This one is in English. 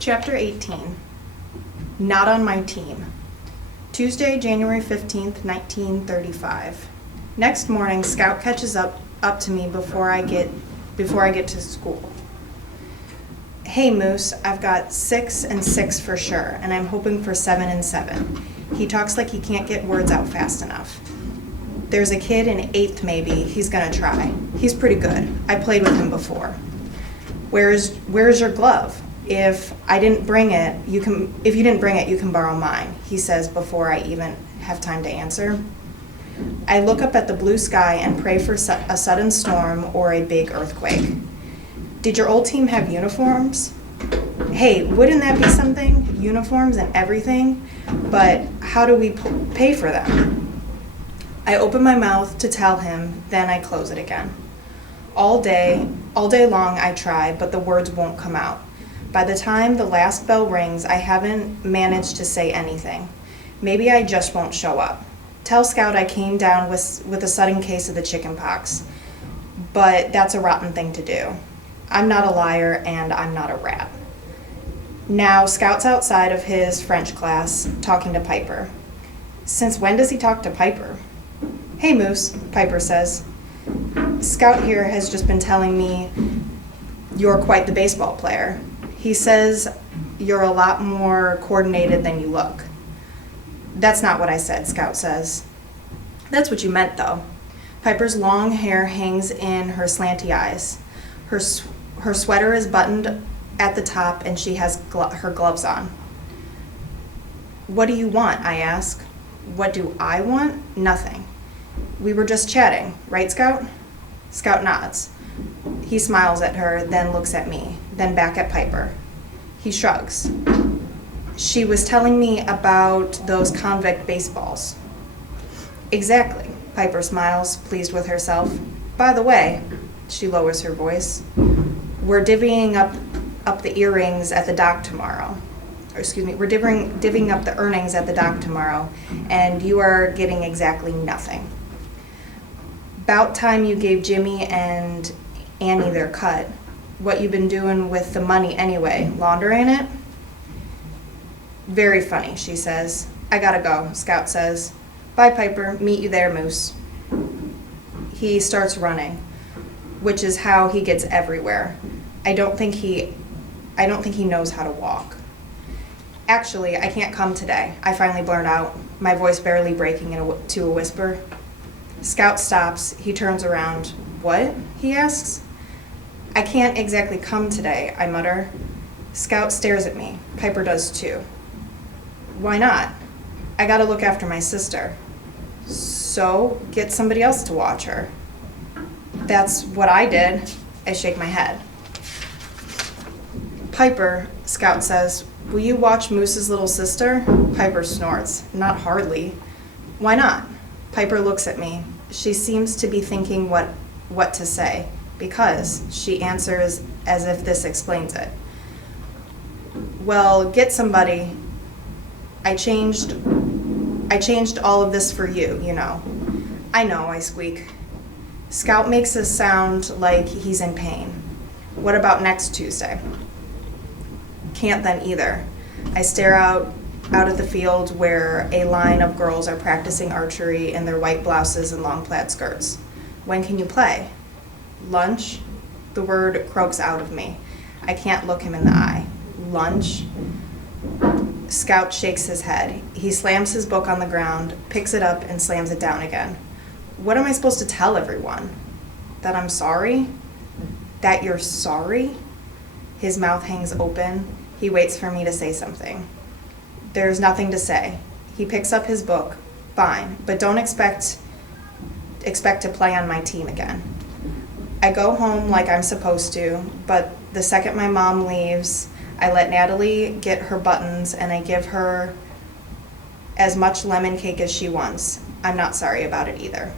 Chapter 18. Not on my team. Tuesday, January 15th, 1935. Next morning, Scout catches up to me before I get to school. Hey Moose, I've got 6 and 6 for sure, and I'm hoping for 7 and 7. He talks like he can't get words out fast enough. There's a kid in 8th maybe, he's gonna try. He's pretty good. I played with him before. Where's your glove? If you didn't bring it, you can borrow mine, he says before I even have time to answer. I look up at the blue sky and pray for a sudden storm or a big earthquake. Did your old team have uniforms? Hey, wouldn't that be something? Uniforms and everything, but how do we pay for them? I open my mouth to tell him, then I close it again. All day long I try, but the words won't come out. By the time the last bell rings, I haven't managed to say anything. Maybe I just won't show up. Tell Scout I came down with a sudden case of the chicken pox, but that's a rotten thing to do. I'm not a liar and I'm not a rat. Now Scout's outside of his French class talking to Piper. Since when does he talk to Piper? Hey Moose, Piper says. Scout here has just been telling me you're quite the baseball player. He says you're a lot more coordinated than you look. That's not what I said, Scout says. That's what you meant, though. Piper's long hair hangs in her slanty eyes. Her sweater is buttoned at the top and she has her gloves on. What do you want, I ask. What do I want? Nothing. We were just chatting, right, Scout? Scout nods. He smiles at her, then looks at me, then back at Piper. He shrugs. She was telling me about those convict baseballs. Exactly, Piper smiles, pleased with herself. By the way, she lowers her voice, we're divvying up the earrings at the dock tomorrow. We're divvying up the earnings at the dock tomorrow, and you are getting exactly nothing. About time you gave Jimmy and Annie their cut. What you been doing with the money anyway? Laundering it? Very funny, she says. I gotta go, Scout says. Bye, Piper. Meet you there, Moose. He starts running, which is how he gets everywhere. I don't think he knows how to walk. Actually, I can't come today. I finally blurt out, my voice barely breaking to a whisper. Scout stops. He turns around. What? He asks. I can't exactly come today, I mutter. Scout stares at me. Piper does too. Why not? I gotta look after my sister. So, get somebody else to watch her. That's what I did. I shake my head. Piper, Scout says, will you watch Moose's little sister? Piper snorts. Not hardly. Why not? Piper looks at me. She seems to be thinking what to say, because she answers as if this explains it. Well, get somebody. I changed all of this for you, you know. I know, I squeak. Scout makes a sound like he's in pain. What about next Tuesday? Can't then either. I stare out at the field where a line of girls are practicing archery in their white blouses and long plaid skirts. When can you play? Lunch? The word croaks out of me. I can't look him in the eye. Lunch? Scout shakes his head. He slams his book on the ground, picks it up, and slams it down again. What am I supposed to tell everyone? That I'm sorry? That you're sorry? His mouth hangs open. He waits for me to say something. There's nothing to say. He picks up his book. Fine, but don't expect to play on my team again. I go home like I'm supposed to, but the second my mom leaves, I let Natalie get her buttons and I give her as much lemon cake as she wants. I'm not sorry about it either.